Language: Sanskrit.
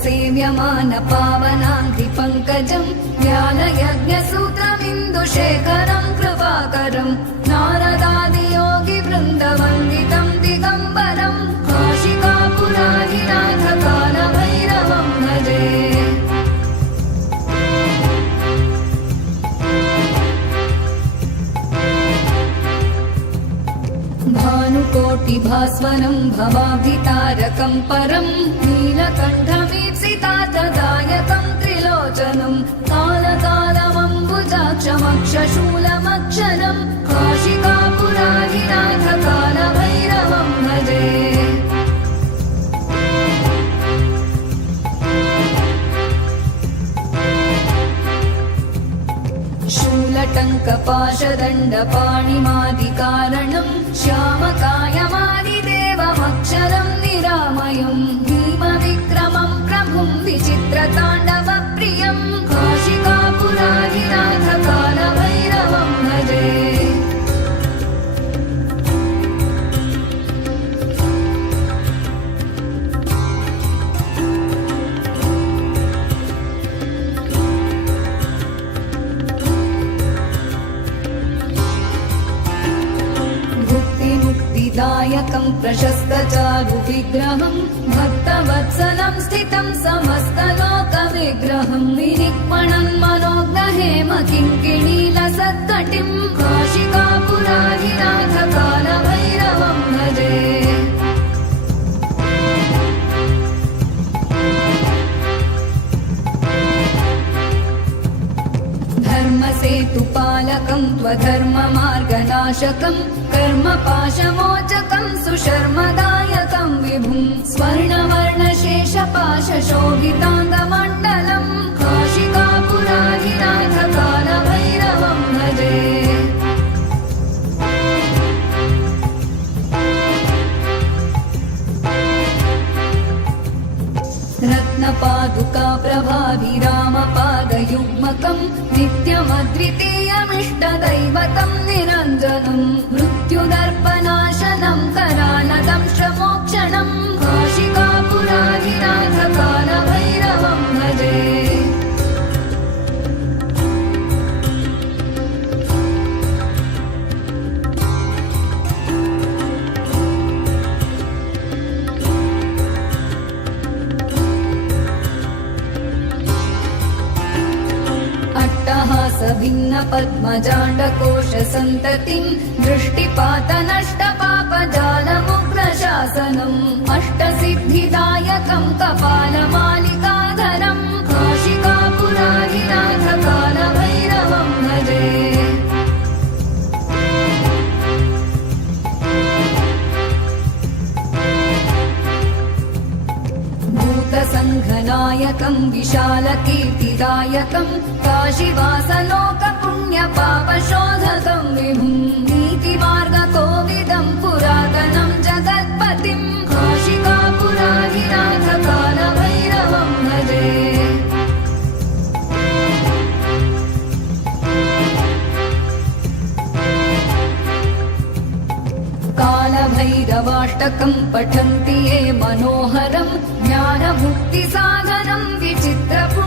सेव्यमान पावनाङ्घ्रिपङ्कजम् ज्ञानयज्ञसूत्रमिन्दुशेखरम् कृपाकरम् नारदादियोगिवृन्दवन्दितम् दिगम्बरम् काशिकापुराधिनाथ कालभैरवम् भजे। भानुकोटिभास्वरम् भवाब्धितारकम् परम् नीलकण्ठमीप्सितार्थदायकम् त्रिलोचनम् कालकालमम्बुजाक्षमक्षशूलमक्षरम् काशिकापुराधिनाथ कालभैरवम् भजे। शूलटङ्कपाशदण्डपाणिमादिकारणम् श्यामकायमादिदेवमक्षरम् निरामयम् भीमविक्रमम् प्रभुम् विचित्रताण्डवप्रियम् काशिकापुराधिनाथ कालभैरवम् भजे। दायकम् प्रशस्तचारुविग्रहम् भक्तवत्सलम् स्थितम् समस्तलोकविग्रहम् विनिक्मणन् मनोज्ञहेम किङ्किणीलसत्कटिम् काशिकापुराधिनाथ कालभैरवम् भजे। धर्मसेतुपालकम् त्वधर्ममार्गनाशकम् कर्मपाशमोचकम् सुशर्मदायकम् विभुम् स्वर्णवर्णशेषपाशशोभिताङ्गमण्डलम् काशिकापुराधिनाथ कालभैरवम् भजे। रत्नपादुका प्रभाभिरामपादयुग्मकम् नित्यमद्वितीयमिष्टदैवतम् निरञ्जनम् मृत्युदर्पनाशनम् करालदंश्रमोक्षणम् काशिकापुराधिनाथ कालभैरवम् भजे। भिन्न पद्मजाण्डकोशसन्ततिम् दृष्टिपातनष्टपापजालमुग्रशासनम् अष्टसिद्धिदायकम् कपालमालिकाधरम् काशिकापुराधिनाथ कालभैरवम् भजे। भूतसङ्घनायकम् विशालकीर्तिदायकम् काशीवासलोकपुण्यपापशोधकम् विभुम् नीतिमार्गकोविदम् पुरातनम् जगत्पतिम् काशिकापुराधिनाथ कालभैरवम् भजे। कालभैरवाष्टकम् पठन्ति ये मनोहरम् ज्ञानमुक्तिसाधनम् विचित्रपुण्यफलप्रदम्